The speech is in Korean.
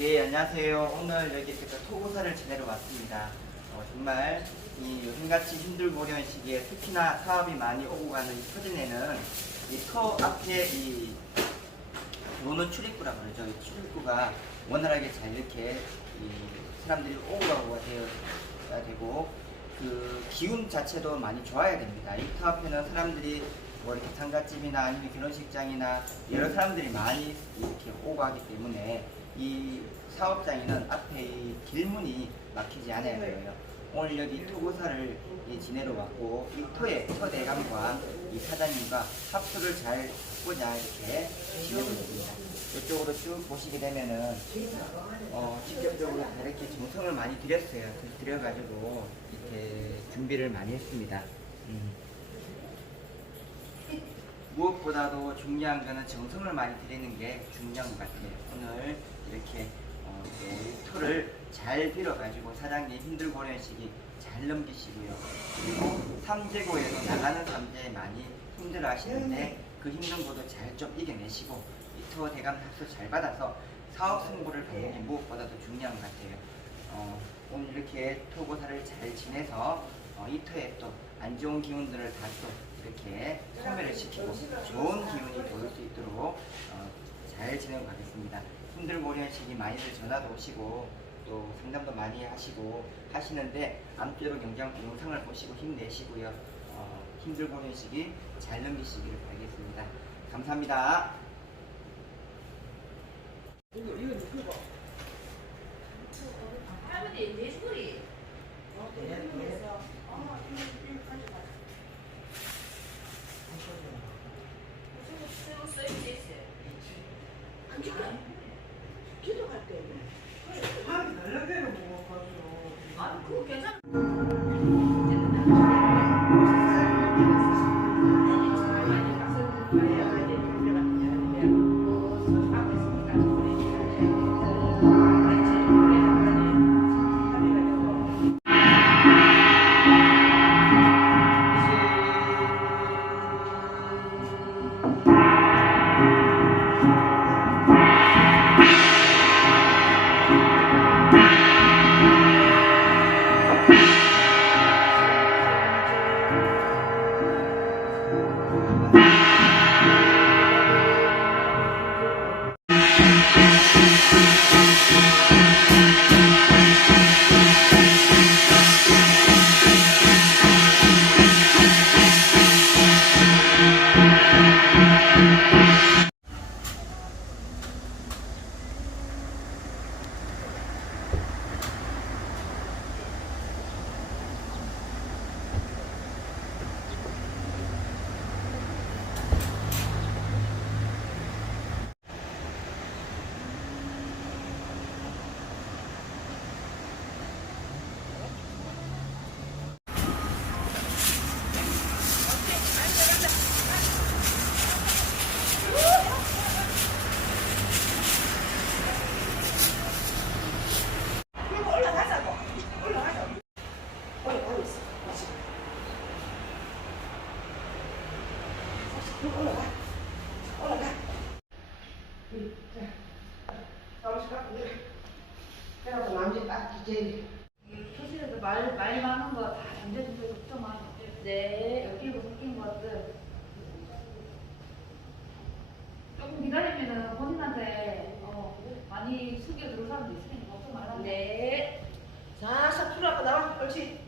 네, 안녕하세요. 오늘 여기 제가 토고사를 지내러 왔습니다. 어, 정말 이 요즘같이 힘들고 어려운 시기에 특히나 사업이 많이 오고 가는 이 터진에는 이 터 앞에 이 노는 출입구라 그러죠. 이 출입구가 원활하게 잘 이렇게 이 사람들이 오고 가고가 되어야 되고 그 기운 자체도 많이 좋아야 됩니다. 이 터 앞에는 사람들이 뭐 이렇게 상가집이나 아니면 결혼식장이나 여러 사람들이 많이 이렇게 오고 가기 때문에 이 사업장에는 앞에 이 길문이 막히지 않아야 돼요. 오늘 여기 토고사를 이 지내러 왔고 이 터의 터 대감과 이 사장님과 합수를 잘 보자 이렇게 지내고 있습니다. 이쪽으로 쭉 보시게 되면은 어, 직접적으로 다 이렇게 정성을 많이 들였어요. 그래서 들여가지고 이렇게 준비를 많이 했습니다. 음. 무엇보다도 중요한 거는 정성을 많이 들이는 게 중요한 것 같아요. 오늘 이렇게 어, 이 터를 잘 빌어가지고 사장님 힘들고 어려운 시기 잘 넘기시고요. 그리고 삼재고에서 나가는 삼재 많이 힘들어 하시는데 그 힘든 것도 잘 좀 이겨내시고 이터 대감 합수 잘 받아서 사업 승부를 갖는 게 무엇보다도 중요한 것 같아요. 어, 오늘 이렇게 토고사를 잘 지내서 어, 이 터에 또 안 좋은 기운들을 다 또 이렇게 소멸을 시키고 좋은 기운이 돌수 있도록 어, 잘 지내고 가겠습니다. 힘들고 어려운 시기 많이들 전화도 오시고 또 상담도 많이 하시고 하시는데 암대로 영상, 영상을 보시고 힘내시고요. 어, 힘들고 어려운 시기 잘 넘기시기를 바라겠습니다. 감사합니다. 그리 올라가. 올라가. 그래. 그래서 남자 딱 기재리. 표실에서 말, 말 많은 거다 전제주고 걱정 마세요. 네. 엮이고 섞인 것들. 조금 기다리면은 본인한테 어, 많이 숙여 들어올 사람도 있으니까 걱정 말라고. 네. 자, 사 풀어갖고 나와. 옳지.